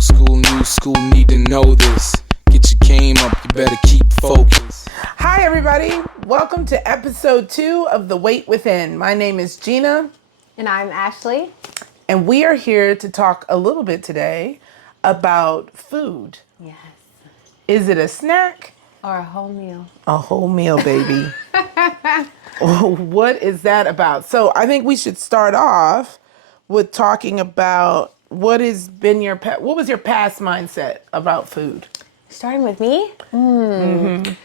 Old school, new school, need to know this. Get your game up, you better keep focused. Hi, everybody. Welcome to episode 2 of The Weight Within. My name is Gena. And I'm Ashley. And we are here to talk a little bit today about food. Yes. Is it a snack? Or a whole meal. A whole meal, baby. What is that about? So I think we should start off with talking about what was your past mindset about food? Starting with me? I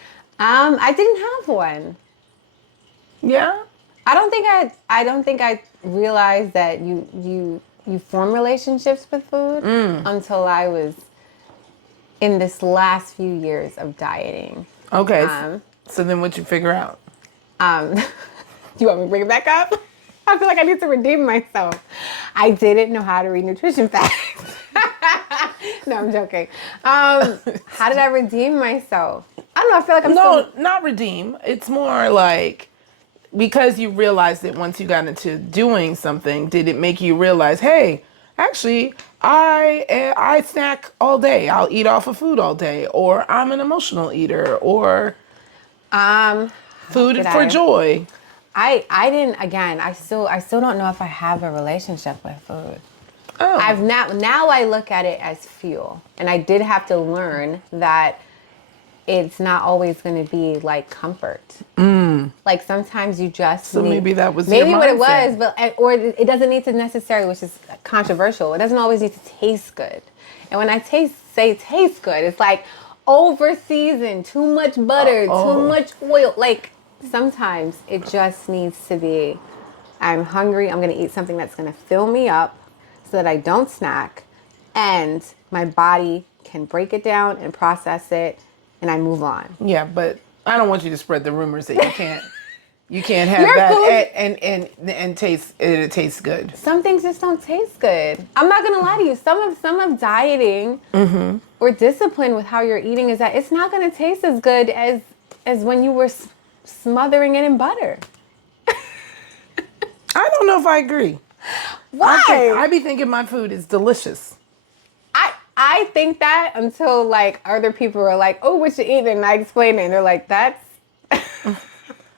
didn't have one. Yeah? I don't think I realized that you form relationships with food until I was in this last few years of dieting. Okay. So then what'd you figure out? You want me to bring it back up? I feel like I need to redeem myself. I didn't know how to read nutrition facts. No, I'm joking. How did I redeem myself? I don't know. I feel like I'm not redeem. It's more like because you realized it once you got into doing something, did it make you realize, hey, actually, I snack all day. I'll eat off of food all day, or I'm an emotional eater, or food for joy. I didn't. Again, I still don't know if I have a relationship with food. Oh. I've now I look at it as fuel, and I did have to learn that it's not always going to be like comfort. Like sometimes you just need, maybe that was maybe your what mindset. it was, or it doesn't need to necessarily, which is controversial. It doesn't always need to taste good. And when I say taste good, it's like over seasoned, too much butter, too much oil. Like sometimes it just needs to be, I'm hungry. I'm going to eat something that's going to fill me up so that I don't snack, and my body can break it down and process it, and I move on. Yeah, but I don't want you to spread the rumors that you can't have that food, and taste it tastes good. Some things just don't taste good. I'm not gonna lie to you. Some of dieting or discipline with how you're eating is that it's not gonna taste as good as when you were smothering it in butter. I don't know if I agree. Why? I be thinking my food is delicious. I think that until like other people are like, oh, what you eating? And I explain it, and they're like, that's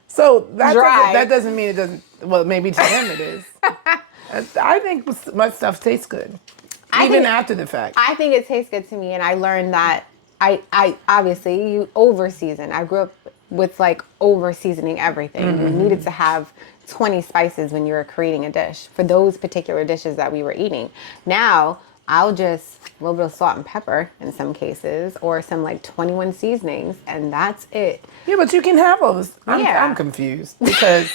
so dry. That doesn't mean it doesn't. Well, maybe to them it is. I think my stuff tastes good, even after the fact. I think it tastes good to me, and I learned that I obviously you over season. I grew up with like over seasoning everything. You needed to have 20 spices when you were creating a dish for those particular dishes that we were eating. Now I'll just a little bit of salt and pepper in some cases, or some like 21 seasonings, and that's it. Yeah, but you can have those. I'm confused because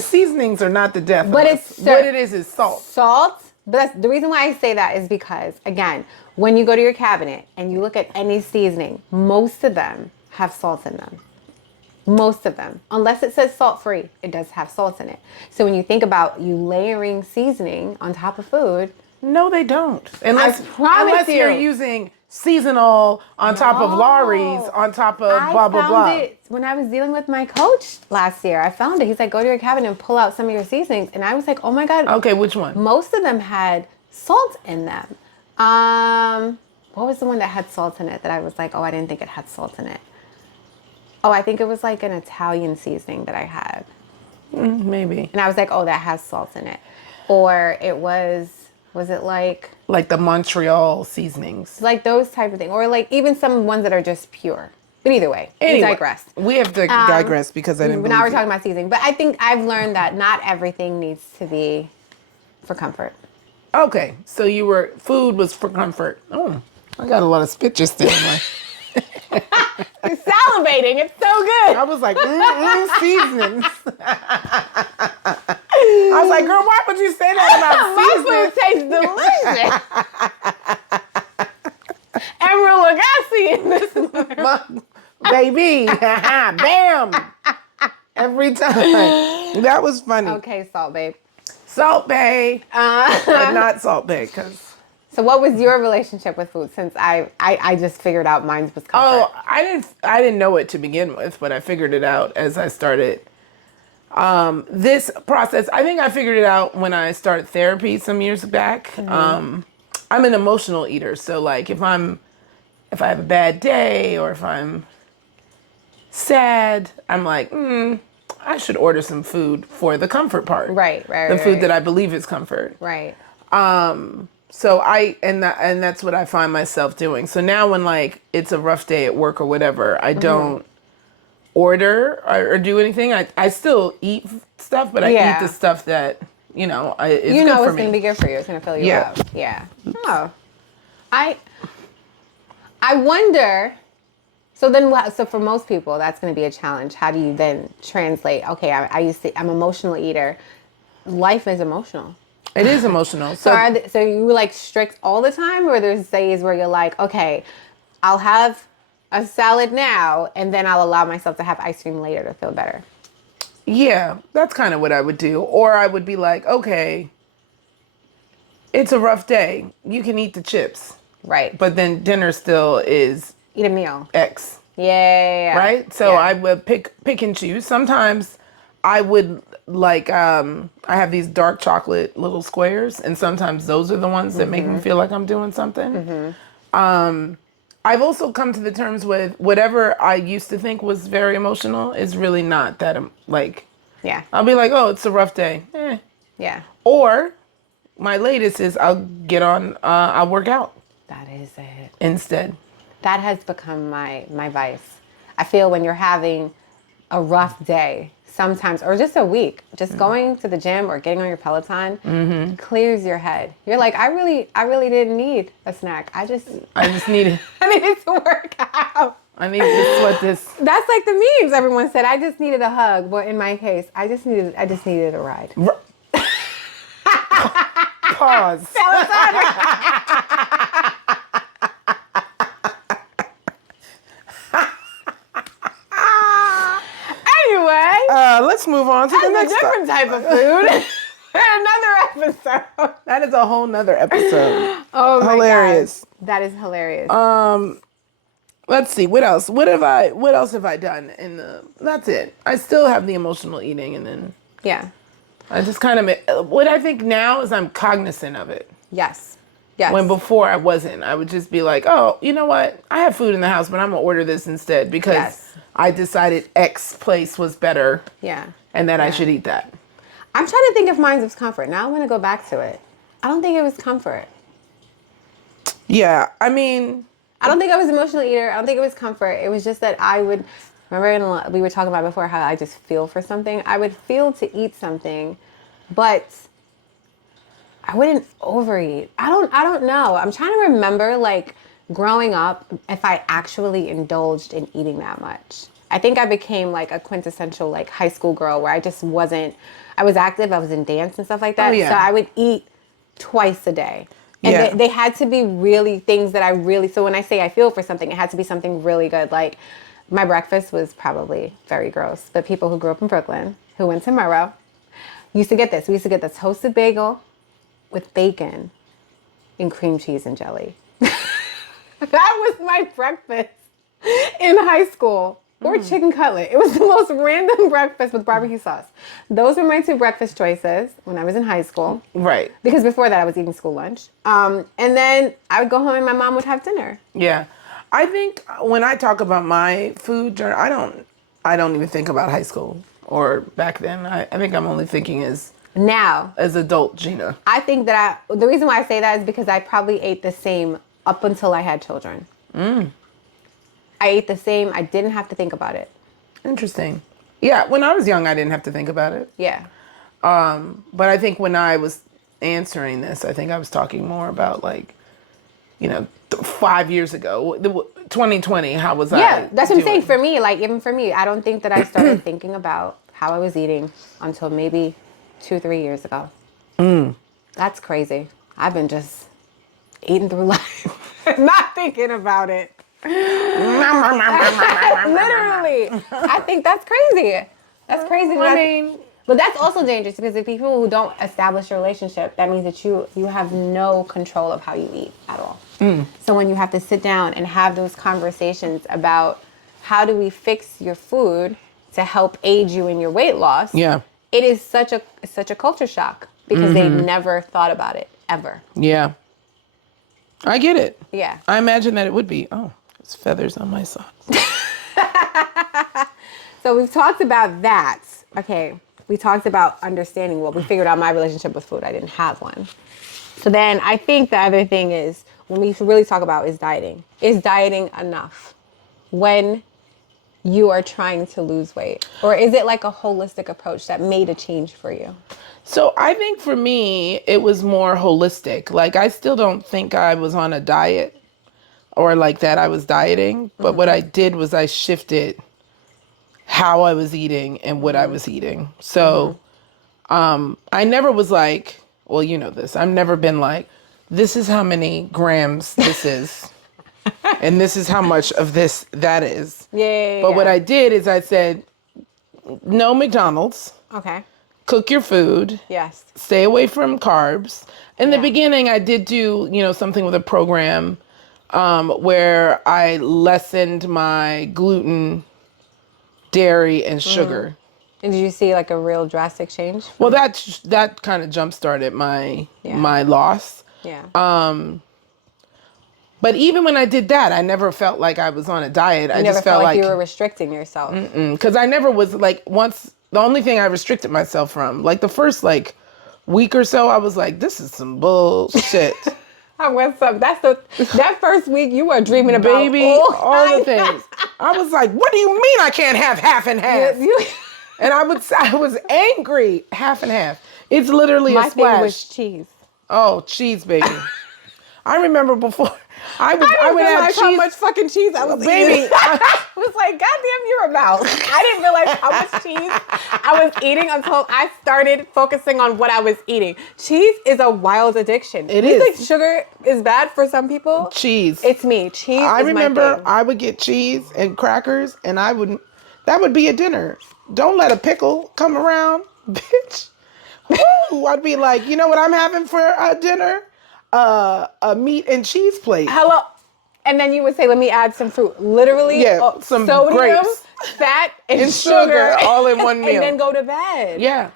seasonings are not the death. But what it is salt. Salt. But that's, the reason why I say that is because, again, when you go to your cabinet and you look at any seasoning, most of them have salt in them. Most of them. Unless it says salt-free, it does have salt in it. So when you think about you layering seasoning on top of food... No, they don't. Unless you're using seasonal on top of Lawry's, on top of blah, blah, blah. I found it when I was dealing with my coach last year. I found it. He's like, go to your cabinet and pull out some of your seasonings. And I was like, oh my God. Okay, which one? Most of them had salt in them. What was the one that had salt in it that I was like, oh, I didn't think it had salt in it? Oh, I think it was like an Italian seasoning that I had. Maybe. And I was like, oh, that has salt in it. Or it was it like... Like the Montreal seasonings. Like those type of things. Or like even some ones that are just pure. But either way, we digressed. We have to digress because I didn't Now we're talking about seasoning. But I think I've learned that not everything needs to be for comfort. Okay, so food was for comfort. Oh, I got a lot of spit just there. You're salivating. It's so good. I was like, seasonings. I was like, girl, why would you say that about seasonings? My food tastes delicious. Emerald Lagasse in this one. Baby, bam. Every time. That was funny. Okay, Salt Babe. Salt Bae. But not Salt Bae, because... So what was your relationship with food, since I just figured out mine was comfort? Oh, I didn't know it to begin with, but I figured it out as I started this process. I think I figured it out when I started therapy some years back. I'm an emotional eater. So like if I have a bad day or if I'm sad, I'm like, I should order some food for the comfort part. Right. The food that I believe is comfort. Right. So and that's what I find myself doing. So now when like it's a rough day at work or whatever, I don't order or do anything. I still eat stuff, but I eat the stuff that, is good for me. It's going to be good for you. It's going to fill you up. Yeah. Oh. I wonder, so for most people, that's going to be a challenge. How do you then translate, okay, I'm an emotional eater. Life is emotional. It is emotional. So you like strict all the time, or there's days where you're like, okay, I'll have a salad now, and then I'll allow myself to have ice cream later to feel better? Yeah, that's kind of what I would do. Or I would be like, okay, it's a rough day. You can eat the chips. Right. But then dinner still is eat a meal. X. Yeah. Right? So I would pick and choose. Sometimes I would like I have these dark chocolate little squares, and sometimes those are the ones that make me feel like I'm doing something. I've also come to the terms with whatever I used to think was very emotional is really not that like. Yeah. I'll be like, oh, it's a rough day. Yeah. Or my latest is I'll work out. That is it. Instead. That has become my vice. I feel when you're having a rough day, sometimes, or just a week, just going to the gym or getting on your Peloton clears your head. You're like, I really didn't need a snack. I just needed I needed to work out. I needed to sweat this. That's like the memes everyone said. I just needed a hug. But in my case, I just needed a ride. Pause. Anyway, let's move on to the next different type of food. Another episode. That is a whole nother episode. Oh my hilarious. God. That is hilarious. Let's see, what else? What else have I done that's it. I still have the emotional eating, and then I just kind of what I think now is I'm cognizant of it. Yes. When before I wasn't. I would just be like, oh, you know what? I have food in the house, but I'm going to order this instead because I decided X place was better. Yeah. And that I should eat that. I'm trying to think if mine was comfort. Now I'm going to go back to it. I don't think it was comfort. Yeah. I mean, I don't think I was an emotional eater. I don't think it was comfort. It was just that I would, remember we were talking about before how I just feel for something. I would feel to eat something, but I wouldn't overeat. I don't know. I'm trying to remember like growing up if I actually indulged in eating that much. I think I became like a quintessential like high school girl where I just wasn't, I was active, I was in dance and stuff like that. Oh, yeah. So I would eat twice a day. And they had to be really things that I really, so when I say I feel for something, it had to be something really good. Like my breakfast was probably very gross, but people who grew up in Brooklyn, who went to Murrow, used to get this. We used to get the toasted bagel with bacon and cream cheese and jelly. That was my breakfast in high school. Or chicken cutlet. It was the most random breakfast with barbecue sauce. Those were my two breakfast choices when I was in high school. Right. Because before that I was eating school lunch. And then I would go home and my mom would have dinner. Yeah. I think when I talk about my food journey, I don't even think about high school or back then. I think I'm only thinking as adult Gena. I think that the reason why I say that is because I probably ate the same up until I had children. I ate the same. I didn't have to think about it. Interesting. Yeah, when I was young, I didn't have to think about it. Yeah. But I think when I was answering this, I think I was talking more about 5 years ago, 2020, how was I? Yeah, that's what I'm saying. For me, like even for me, I don't think that I started thinking about how I was eating until maybe 2-3 years ago. That's crazy. I've been just eating through life, not thinking about it. Literally. I think that's crazy. That's crazy. But that's also dangerous because if people who don't establish a relationship, that means that you have no control of how you eat at all. So when you have to sit down and have those conversations about how do we fix your food to help aid you in your weight loss, it is such a culture shock because they never thought about it ever. Yeah. I get it. Yeah. I imagine that it would be. Oh, there's feathers on my socks. So we've talked about that. Okay. We talked about understanding. Well, we figured out my relationship with food. I didn't have one. So then I think the other thing is when we really talk about is dieting. Is dieting enough when you are trying to lose weight? Or is it like a holistic approach that made a change for you? So I think for me, it was more holistic. Like, I still don't think I was on a diet or like that I was dieting. But what I did was I shifted how I was eating and what I was eating. So I never was like, well, you know this. I've never been like, this is how many grams this is. And this is how much of this that is. Yeah. But what I did is I said, no McDonald's. Okay. Cook your food. Yes. Stay away from carbs. In the Yeah. beginning, I did do, something with a program where I lessened my gluten, dairy, and sugar. And did you see like a real drastic change? Well, that kind of jump started my loss. Yeah. But even when I did that, I never felt like I was on a diet. I You never just felt like you were restricting yourself. because I never was like the only thing I restricted myself from, like the first like week or so, I was like, this is some bullshit. What's up? That first week you were dreaming about Baby, all the things. I was like, what do you mean I can't have half and half? And I was angry, half and half. It's literally My a splash. thing was cheese. Oh, cheese, baby. I remember before I would have realize cheese. how much fucking cheese I was Baby, eating. I was like, goddamn, you're a mouse. I didn't realize how much cheese I was eating until I started focusing on what I was eating. Cheese is a wild addiction. It you is. think sugar is bad for some people? Cheese. It's me. Cheese I is remember my thing. I would get cheese and crackers, and that would be a dinner. Don't let a pickle come around, bitch. Woo! I'd be like, you know what I'm having for dinner? A meat and cheese plate. Hello. And then you would say, let me add some fruit. Literally, some sodium, grapes, fat, and sugar all in one meal. And then go to bed. Yeah.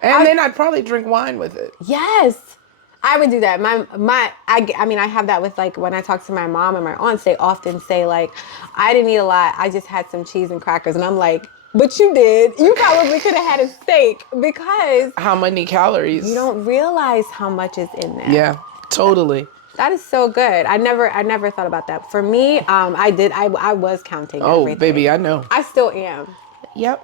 And then I'd probably drink wine with it. Yes. I would do that. I have that with like when I talk to my mom and my aunts, they often say like, I didn't eat a lot. I just had some cheese and crackers. And I'm like, but you did. You probably could have had a steak because how many calories? You don't realize how much is in there. Yeah, totally. That is so good. I never thought about that. For me, I was counting everything. Baby, I know. I still am. Yep.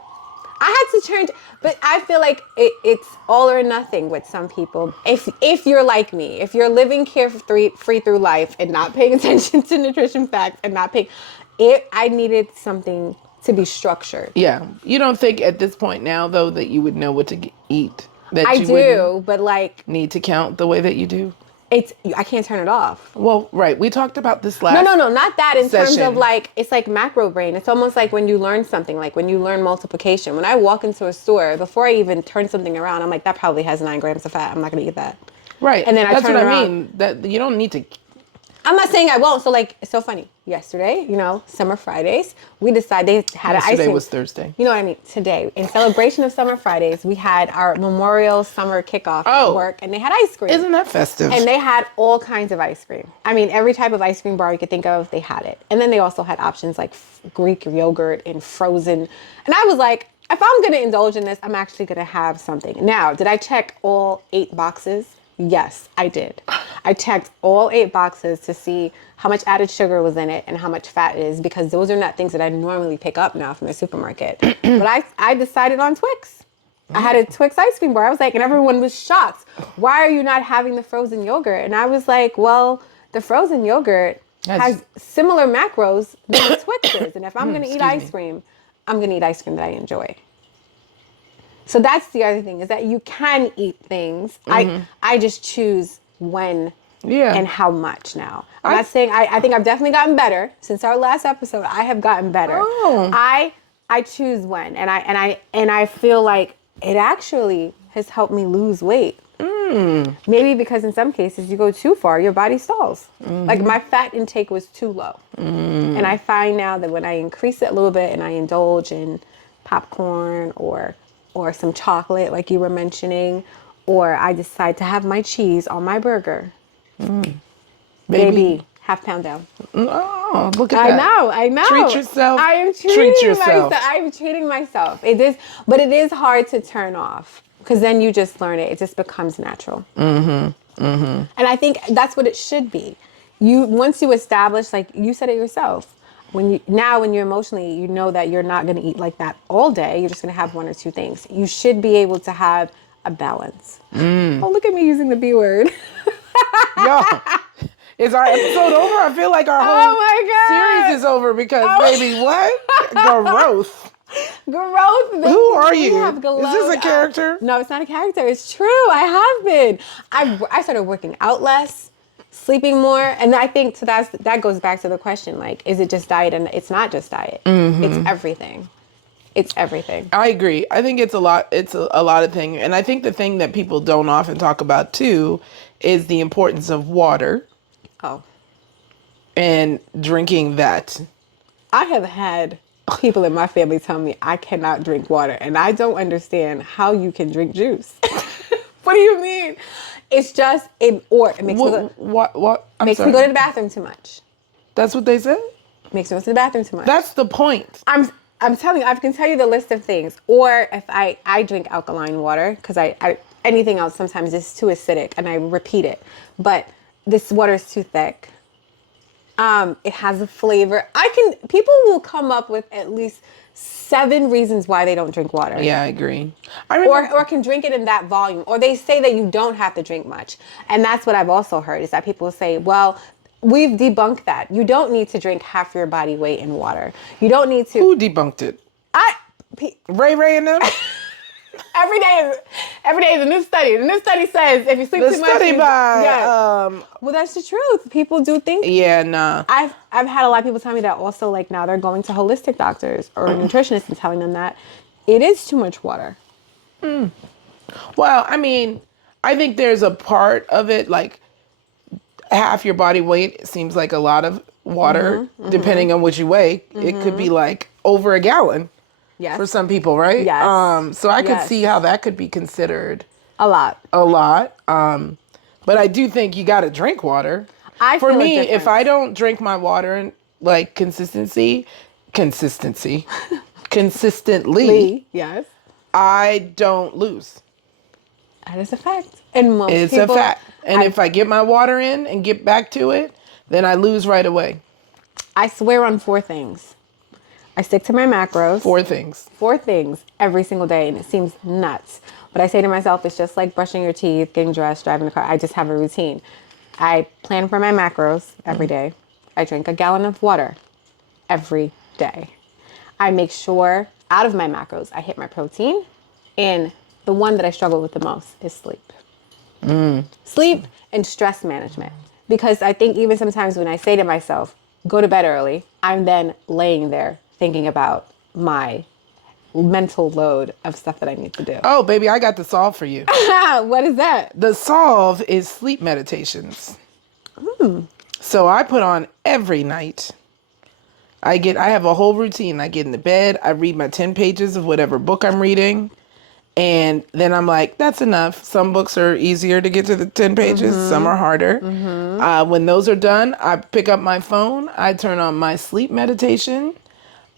I had to change, but I feel like it's all or nothing with some people. If you're like me, if you're living carefree through life and not paying attention to nutrition facts and not paying, I needed something to be structured. Yeah. You don't think at this point now, though, that you would know what to eat? That I you do, but like... need to count the way that you do? I can't turn it off. Well, right. We talked about this last No, not that in session. terms of like, it's like macro brain. It's almost like when you learn something, like when you learn multiplication. When I walk into a store, before I even turn something around, I'm like, that probably has 9 grams of fat. I'm not going to eat that. Right. And then I That's turn what around. I mean. That you don't need to... I'm not saying I won't. So like, it's so funny. Yesterday, Summer Fridays, we decided they had an ice cream. Yesterday was Thursday. You know what I mean? Today, in celebration of Summer Fridays, we had our Memorial Summer kickoff at work, and they had ice cream. Isn't that festive? And they had all kinds of ice cream. I mean, every type of ice cream bar you could think of, they had it. And then they also had options like Greek yogurt and frozen. And I was like, if I'm going to indulge in this, I'm actually going to have something. Now, did I check all 8 boxes? Yes, I did. I checked all 8 boxes to see how much added sugar was in it and how much fat it is, because those are not things that I normally pick up now from the supermarket. But I decided on Twix. I had a Twix ice cream bar. I was like, and everyone was shocked. Why are you not having the frozen yogurt? And I was like, well, the frozen yogurt has similar macros than the Twixes. And if I'm going to eat ice cream, I'm going to eat ice cream that I enjoy. So that's the other thing, is that you can eat things. I just choose when and how much now. I'm not saying, I think I've definitely gotten better. Since our last episode, I have gotten better. Oh. I choose when, and I feel like it actually has helped me lose weight. Maybe because in some cases you go too far, your body stalls. Like my fat intake was too low. And I find now that when I increase it a little bit and I indulge in popcorn or some chocolate like you were mentioning, or I decide to have my cheese on my burger, Baby, half pound down. Oh, look at that. I know. Treat yourself. I am treating myself. I'm treating myself. It is, but it is hard to turn off because then you just learn it. It just becomes natural. And I think that's what it should be. Once you establish, like you said it yourself, when you're emotionally, you know that you're not going to eat like that all day. You're just going to have one or two things. You should be able to have a balance. Oh, look at me using the B word. Yo, is our episode over? I feel like our whole series is over because, baby, what? Growth. Growth. Baby. Who are you? Is this a character? No, it's not a character. It's true. I have been. I started working out less, sleeping more, and I think that goes back to the question, like, is it just diet? And it's not just diet. It's everything. It's everything. I agree. I think it's a lot. It's a lot of things, and I think the thing that people don't often talk about too is the importance of water. Oh. And drinking that. I have had people in my family tell me I cannot drink water, and I don't understand how you can drink juice. What do you mean? It's just it makes me go, what? Makes me go to the bathroom too much. That's what they said? Makes me go to the bathroom too much. That's the point. I'm telling you, I can tell you the list of things. Or if I drink alkaline water, because I anything else sometimes is too acidic, and I repeat it. But this water is too thick. It has a flavor. People will come up with at least 7 reasons why they don't drink water. Yeah, I agree. Or can drink it in that volume. Or they say that you don't have to drink much. And that's what I've also heard is that people say, well, we've debunked that. You don't need to drink half your body weight in water. You don't need to. Who debunked it? Ray and them? Every day is a new study. The new study says if you sleep too much. Well, that's the truth. People do think. Yeah, nah. I've had a lot of people tell me that also, like, now they're going to holistic doctors or nutritionists and telling them that it is too much water. Well, I mean, I think there's a part of it, like half your body weight seems like a lot of water, depending on what you weigh. It could be like over a gallon. Yes. For some people, right? Yes. So I could see how that could be considered a lot. But I do think you got to drink water. For me, if I don't drink my water in like consistently, yes, I don't lose. That is a fact. And most it's people, a fact. And if I get my water in and get back to it, then I lose right away. I swear on 4 things. I stick to my macros. 4 things. 4 things every single day, and it seems nuts. But I say to myself, it's just like brushing your teeth, getting dressed, driving the car. I just have a routine. I plan for my macros every day. I drink a gallon of water every day. I make sure out of my macros, I hit my protein. And the one that I struggle with the most is sleep. Sleep and stress management. Because I think even sometimes when I say to myself, go to bed early, I'm then laying there thinking about my mental load of stuff that I need to do. Oh, baby, I got the solve for you. What is that? The solve is sleep meditations. So I put on every night. I have a whole routine. I get into bed. I read my 10 pages of whatever book I'm reading. And then I'm like, that's enough. Some books are easier to get to the 10 pages. Some are harder. When those are done, I pick up my phone. I turn on my sleep meditation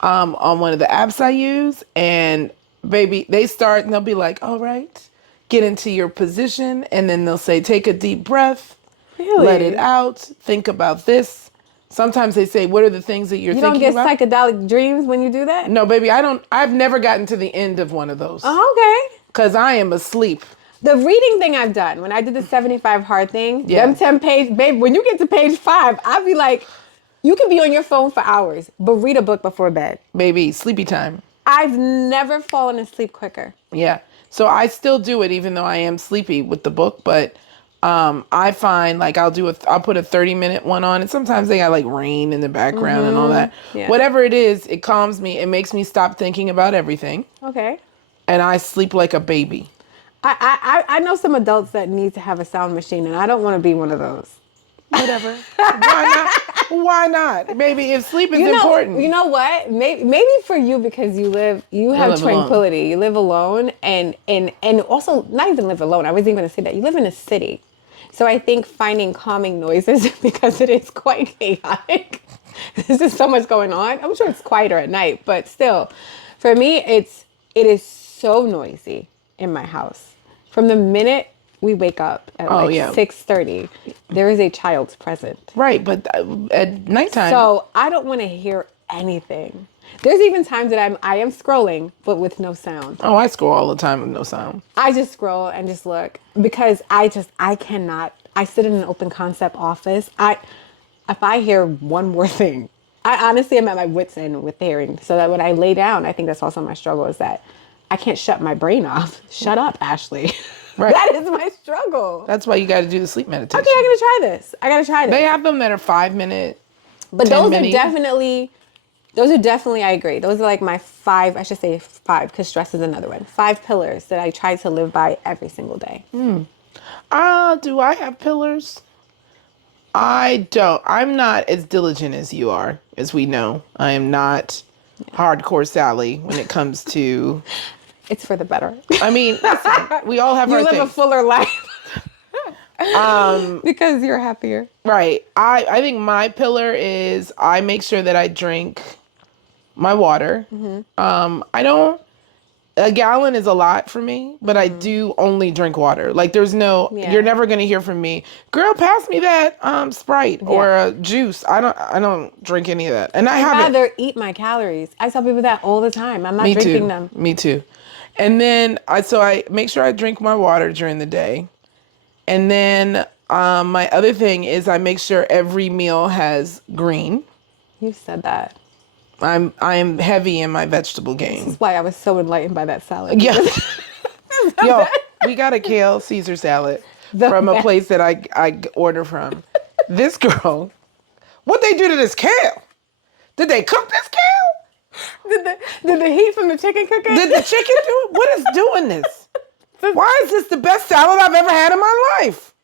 on one of the apps I use. And baby, they start and they'll be like, all right, get into your position. And then they'll say, take a deep breath. Really? Let it out. Think about this. Sometimes they say, what are the things that you're thinking about? You don't get psychedelic dreams when you do that? No, baby, I've never gotten to the end of one of those. Oh, okay. Because I am asleep. The reading thing I've done, when I did the 75 hard thing, them 10 page, babe, when you get to page 5, I'll be like, you can be on your phone for hours, but read a book before bed. Baby, sleepy time. I've never fallen asleep quicker. Yeah. So I still do it even though I am sleepy with the book, but I find like I'll put a 30-minute one on, and sometimes they got like rain in the background and all that. Yeah. Whatever it is, it calms me. It makes me stop thinking about everything. Okay. And I sleep like a baby. I know some adults that need to have a sound machine, and I don't want to be one of those. Whatever. Why not? Why not? Baby, if sleep is important. You know what? Maybe for you because you have tranquility. Alone. You live alone and also not even live alone. I wasn't even going to say that. You live in a city. So I think finding calming noises because it is quite chaotic. There's just so much going on. I'm sure it's quieter at night, but still, for me, it is so noisy in my house. From the minute we wake up at Oh, yeah. 6:30, there is a child present. Right, but at nighttime. So I don't want to hear anything. There's even times that I am scrolling, but with no sound. Oh, I scroll all the time with no sound. I just scroll and just look because I cannot. I sit in an open concept office. If I hear one more thing, I honestly am at my wit's end with hearing. So that when I lay down, I think that's also my struggle is that I can't shut my brain off. Shut up, Ashley. Right. That is my struggle. That's why you got to do the sleep meditation. Okay, I gotta try this. They have them that are 5-minute. But 10 those minute. are definitely, I agree. Those are like my 5, I should say 5, because stress is another one. 5 pillars that I try to live by every single day. Do I have pillars? I don't. I'm not as diligent as you are, as we know. I am not hardcore Sally when it comes to... It's for the better. I mean, listen, we all have our You live things. a fuller life. Because you're happier. Right. I think my pillar is I make sure that I drink my water. I don't... A gallon is a lot for me, but I do only drink water. Like there's no, you're never going to hear from me, girl, pass me that Sprite or juice. I don't drink any of that. And I'd rather eat my calories. I tell people that all the time. I'm not drinking them. Me too. And then I make sure I drink my water during the day. And then my other thing is I make sure every meal has green. You said that. I'm heavy in my vegetable game. This is why I was so enlightened by that salad. Yeah. Yo, we got a kale Caesar salad from a place that I order from. This girl, what they do to this kale? Did they cook this kale? Did the heat from the chicken cook it? Did the chicken do it? What is doing this? Why is this the best salad I've ever had in my life?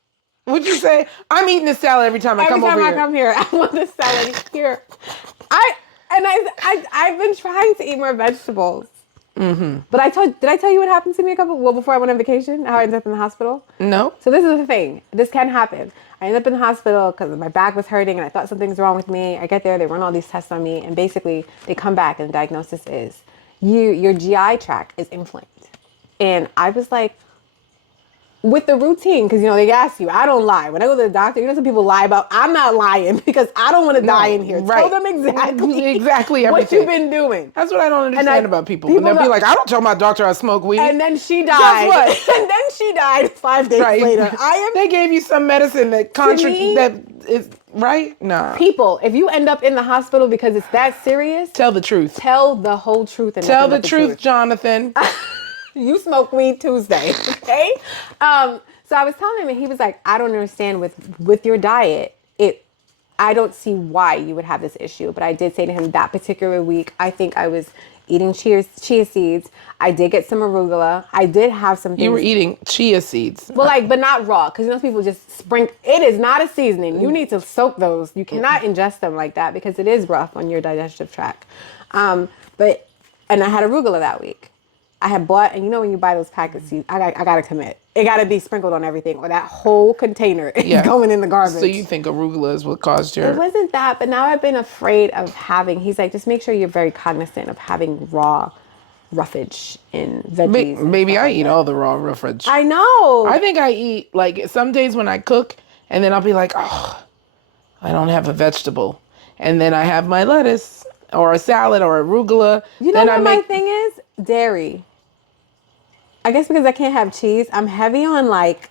Would you say? I'm eating this salad every time I come over here. Every time I come here, I want this salad here. I've been trying to eat more vegetables. But did I tell you what happened to me before I went on vacation? How I ended up in the hospital? No. So this is the thing. This can happen. I ended up in the hospital because my back was hurting and I thought something's wrong with me. I get there, they run all these tests on me, and basically they come back and the diagnosis is your GI tract is inflamed. And I was like, with the routine, because, they ask you, I don't lie. When I go to the doctor, some people lie about, I'm not lying because I don't want to die in here. Right. Tell them exactly everything. What you've been doing. That's what I don't understand about people. When they'll be like, I don't tell my doctor I smoke weed. And then she died. Guess what? And then she died 5 days later. They gave you some medicine that that is, right? Nah. People, if you end up in the hospital because it's that serious, tell the truth. Tell the whole truth. And tell the truth, Jonathan. You smoke weed Tuesday, okay? So I was telling him, and he was like, I don't understand with your diet. I don't see why you would have this issue. But I did say to him that particular week, I think I was eating chia seeds. I did get some arugula. I did have some things. You were eating chia seeds. Well, but not raw, because people just sprinkle. It is not a seasoning. You need to soak those. You cannot ingest them like that because it is rough on your digestive tract. And I had arugula that week. I had bought, and when you buy those packets, I got to commit. It got to be sprinkled on everything, or that whole container is going in the garbage. So you think arugula is what caused your... It wasn't that, but now I've been afraid of having, he's like, just make sure you're very cognizant of having raw roughage in veggies. Maybe I eat all the raw roughage. I know. I think I eat, some days when I cook, and then I'll be like, oh, I don't have a vegetable. And then I have my lettuce, or a salad, or arugula. You know what my thing is? Dairy. I guess because I can't have cheese, I'm heavy on like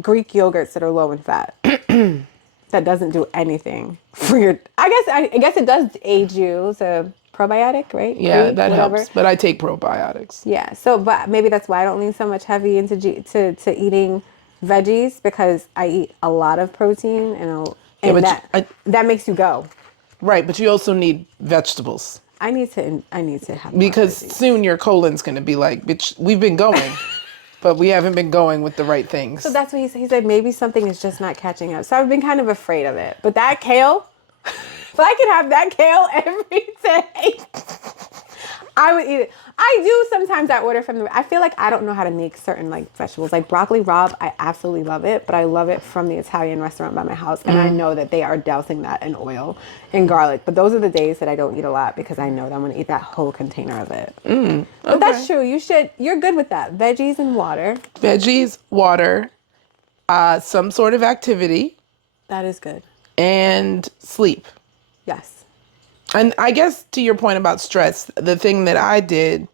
Greek yogurts that are low in fat. That doesn't do anything for your. I guess it does aid you. It's a probiotic, right? Yeah, that helps. But I take probiotics. Yeah. So, but maybe that's why I don't lean so much heavy into to eating veggies, because I eat a lot of protein and that makes you go. Right, but you also need vegetables. I need to have, because soon your colon's going to be like, bitch, we've been going, but we haven't been going with the right things. So that's what he said. He said maybe something is just not catching up. So I've been kind of afraid of it. But that kale, if I could have that kale every day, I would eat it. I do sometimes. I order from the. I feel like I don't know how to make certain like vegetables, like broccoli rabe. I absolutely love it, but I love it from the Italian restaurant by my house, and I know that they are dousing that in oil and garlic. But those are the days that I don't eat a lot because I know that I'm going to eat that whole container of it. But that's true. You should. You're good with that. Veggies and water. Veggies, water, some sort of activity, That is good. and sleep. Yes. And I guess to your point about stress, the thing that I did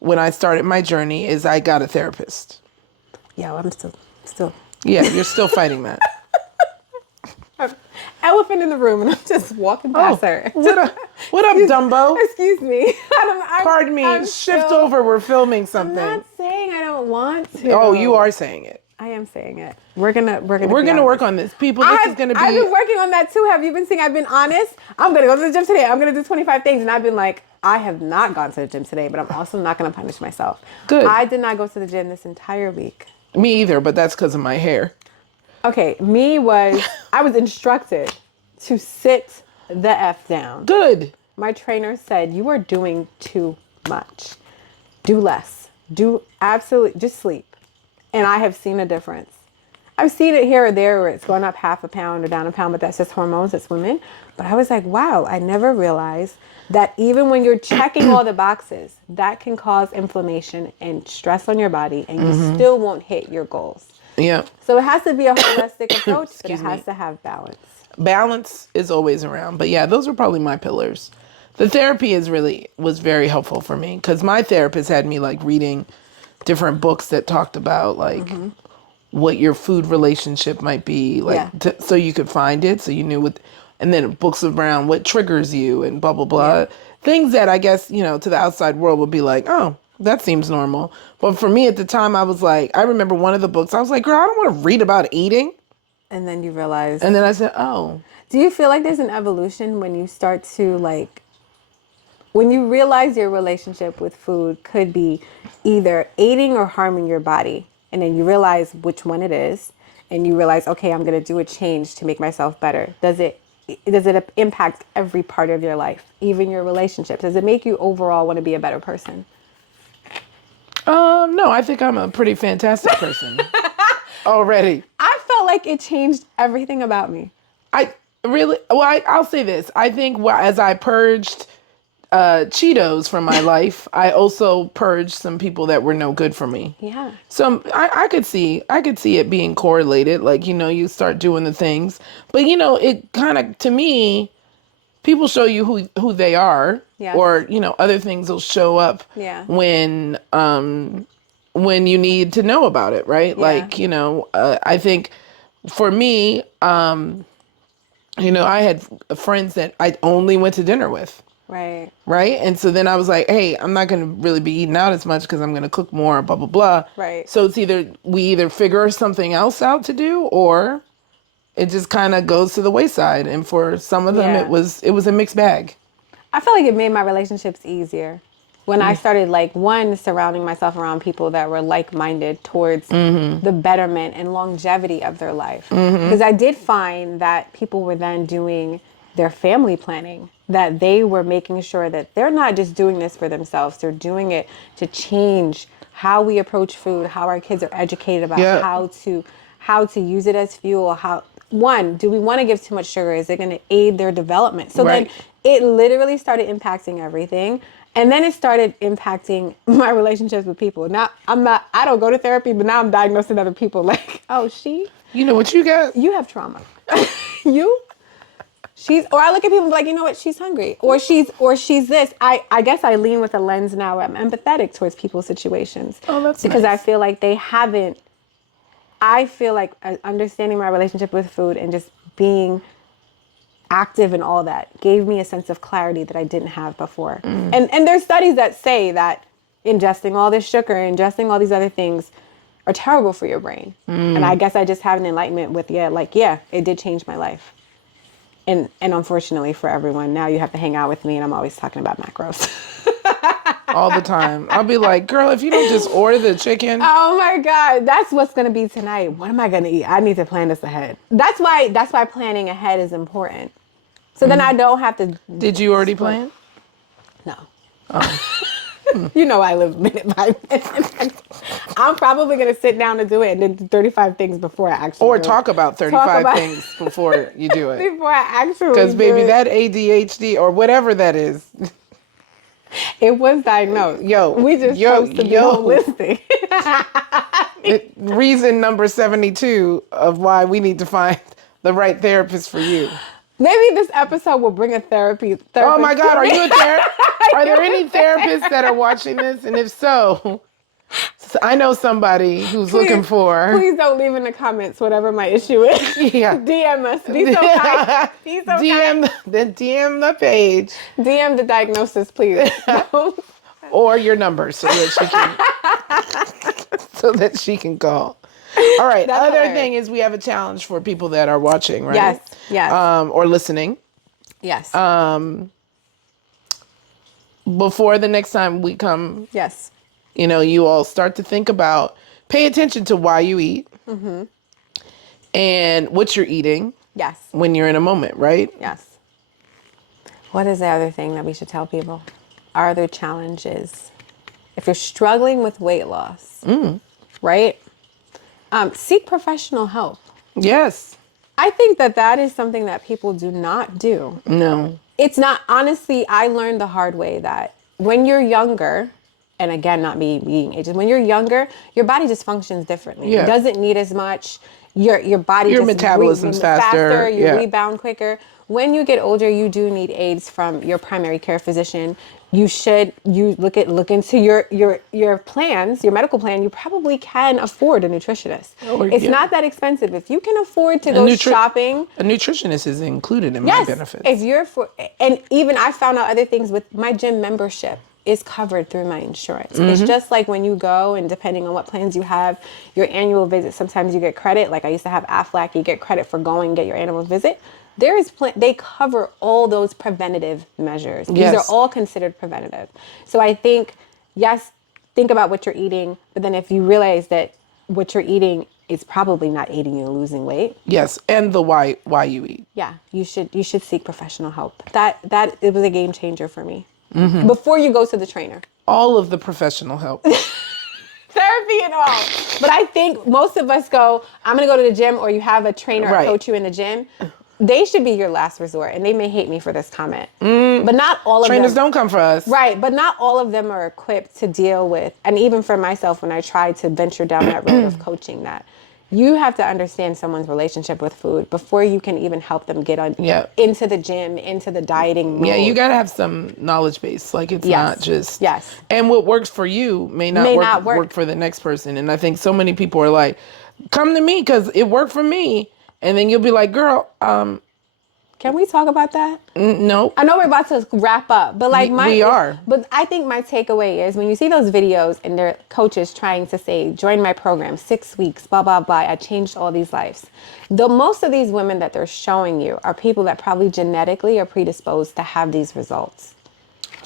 when I started my journey is I got a therapist. Yeah, well, I'm still. Yeah, you're still fighting that. Elephant in the room, and I'm just walking past her. What up, Dumbo? Excuse me. Pardon me. Shift over. We're filming something. I'm not saying I don't want to. Oh, you are saying it. I am saying it. We're gonna work on this. People, this is gonna be. I've been working on that too. Have you been seeing? I've been honest. I'm gonna go to the gym today. I'm gonna do 25 things, and I've been like, I have not gone to the gym today, but I'm also not gonna punish myself. Good. I did not go to the gym this entire week. Me either, but that's because of my hair. Okay, I was instructed to sit the F down. Good. My trainer said, you are doing too much. Do less. Just sleep. And I have seen a difference. I've seen it here or there where it's going up half a pound or down a pound, but that's just hormones, it's women. But I was like, wow, I never realized that even when you're checking all the boxes, that can cause inflammation and stress on your body, and you still won't hit your goals. Yeah. So it has to be a holistic approach, but it has to have balance. Balance is always around. But yeah, those are probably my pillars. The therapy was very helpful for me because my therapist had me like reading different books that talked about like what your food relationship might be, like so you could find it, so you knew what, and then books around what triggers you and blah blah blah, things that I guess to the outside world would be like, oh, that seems normal, but for me at the time I was like, I remember one of the books I was like, girl, I don't want to read about eating, and then you realize, and then I said, oh. Do you feel like there's an evolution when you start to when you realize your relationship with food could be either aiding or harming your body, and then you realize which one it is, and you realize, okay, I'm going to do a change to make myself better. Does it impact every part of your life, even your relationships? Does it make you overall want to be a better person? No, I think I'm a pretty fantastic person already. I felt like it changed everything about me. I'll say this. I think as I purged Cheetos from my life, I also purged some people that were no good for me. Yeah. So I could see it being correlated. Like, you start doing the things, but it kind of, to me, people show you who they are, or, other things will show up when you need to know about it. Right. Yeah. Like, I think for me, I had friends that I only went to dinner with. Right. Right. And so then I was like, hey, I'm not going to really be eating out as much because I'm going to cook more, blah, blah, blah. Right. So it's we either figure something else out to do, or it just kind of goes to the wayside. And for some of them, it was a mixed bag. I feel like it made my relationships easier when I started surrounding myself around people that were like-minded towards the betterment and longevity of their life. Because I did find that people were then doing their family planning, that they were making sure that they're not just doing this for themselves, they're doing it to change how we approach food, how our kids are educated about how to use it as fuel, do we want to give too much sugar? Is it going to aid their development? So then it literally started impacting everything. And then it started impacting my relationships with people. Now I don't go to therapy, but now I'm diagnosing other people like, oh, you know what you got? You have trauma. Or I look at people like, you know what, she's hungry, or she's this. I guess I lean with a lens now. I'm empathetic towards people's situations. Oh, that's because nice. I feel like they haven't. I feel like understanding my relationship with food and just being active and all that gave me a sense of clarity that I didn't have before. And there's studies that say that ingesting all this sugar, ingesting all these other things are terrible for your brain. And I guess I just have an enlightenment with, it did change my life. And unfortunately for everyone, now you have to hang out with me and I'm always talking about macros. All the time. I'll be like, girl, if you don't just order the chicken. Oh my God. That's what's going to be tonight. What am I going to eat? I need to plan this ahead. That's why planning ahead is important. So then I don't have to. Did you already plan? No. Oh. You know I live minute by minute. I'm probably going to sit down and do it and then do 35 things before I actually Or do talk it. about 35 things before you do it. Before I actually Because, do baby, it. that ADHD or whatever that is. It was diagnosed. Yo, We just supposed to be holistic. Reason number 72 of why we need to find the right therapist for you. Maybe this episode will bring a therapist. Oh my God, are you a therapist? Are there any therapists that are watching this? And if so, I know somebody who's looking for. Please don't leave in the comments whatever my issue is. Yeah. DM us. Be so kind. Be so kind. DM the page. DM the diagnosis, please. Or your number so that she can call. All right. That's Other hilarious. thing is we have a challenge for people that are watching, right? Yes. Yes. Or listening. Yes. Before the next time we come, yes. You all start to think about, pay attention to why you eat and what you're eating. Yes. When you're in a moment, right? Yes. What is the other thing that we should tell people? Our other challenge is, if you're struggling with weight loss, right? Seek professional help. Yes. I think that is something that people do not do. No. It's not, honestly, I learned the hard way that when you're younger, and again, not being ages, when you're younger, your body just functions differently. Yeah. It doesn't need as much. Your body Your just metabolism's faster. You Yeah. rebound quicker. When you get older, you do need aids from your primary care physician. You look into your plans, your medical plan. You probably can afford a nutritionist. It's not that expensive. If you can afford to go shopping, a nutritionist is included in my benefits. If you're and even I found out other things with my gym membership is covered through my insurance. It's just like when you go, and depending on what plans you have, your annual visit, sometimes you get credit. Like I used to have Aflac, you get credit for going and get your annual visit. They cover all those preventative measures. Yes. These are all considered preventative. So I think, yes, think about what you're eating, but then if you realize that what you're eating is probably not aiding you in losing weight. Yes, and the why you eat. Yeah, you should seek professional help. That it was a game changer for me. Before you go to the trainer. All of the professional help. Therapy and all. But I think most of us go, I'm going to go to the gym, or you have a trainer or coach you in the gym. They should be your last resort, and they may hate me for this comment. But not all of them. Trainers don't come for us. Right, but not all of them are equipped to deal with, and even for myself, when I tried to venture down that road of coaching that, you have to understand someone's relationship with food before you can even help them get into the gym, into the dieting mode. Yeah, you got to have some knowledge base. Like it's not just... Yes. And what works for you may not work for the next person. And I think so many people are like, come to me because it worked for me. And then you'll be like, girl, can we talk about that? No. I know we're about to wrap up, but we are. But I think my takeaway is when you see those videos and their coaches trying to say, join my program, 6 weeks, blah, blah, blah, I changed all these lives. Most of these women that they're showing you are people that probably genetically are predisposed to have these results.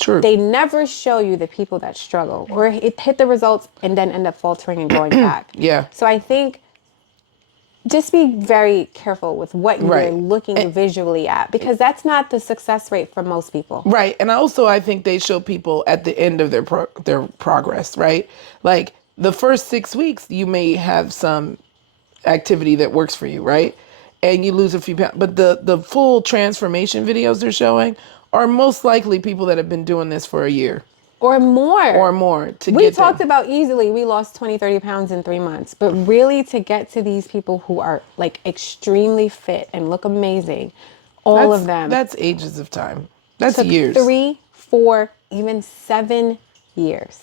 True. They never show you the people that struggle or hit the results and then end up faltering and going back. Yeah. So I think just be very careful with what you're looking visually at, because that's not the success rate for most people. Right. And I think they show people at the end of their progress, right? Like the first 6 weeks, you may have some activity that works for you, right? And you lose a few pounds. But the full transformation videos they're showing are most likely people that have been doing this for a year. Or more. We talked about easily, we lost 20, 30 pounds in 3 months. But really to get to these people who are like extremely fit and look amazing, all of them. That's ages of time. That's years. 3, 4, even 7 years.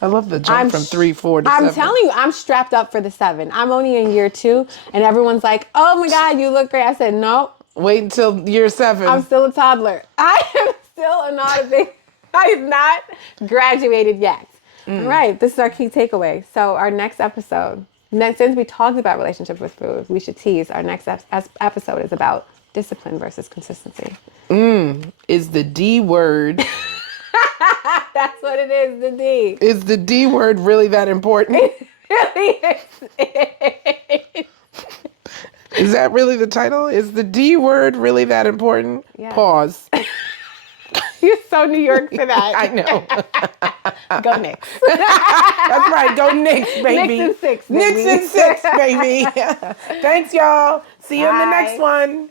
I love the jump from 3, 4 to 7. I'm telling you, I'm strapped up for the 7. I'm only in year 2 and everyone's like, oh my God, you look great. I said, no. Wait until year 7. I'm still a toddler. I am still not a big... I have not graduated yet. All right, this is our key takeaway. So our next episode, since we talked about relationship with food, we should tease our next episode is about discipline versus consistency. Is the D word... That's what it is, the D. Is the D word really that important? It really is. Is that really the title? Is the D word really that important? Yes. Pause. You're so New York for that. I know. Go Knicks. That's right. Go Knicks, baby. Knicks and 6, baby. Knicks and 6, baby. Thanks, y'all. See you in the Bye. next one.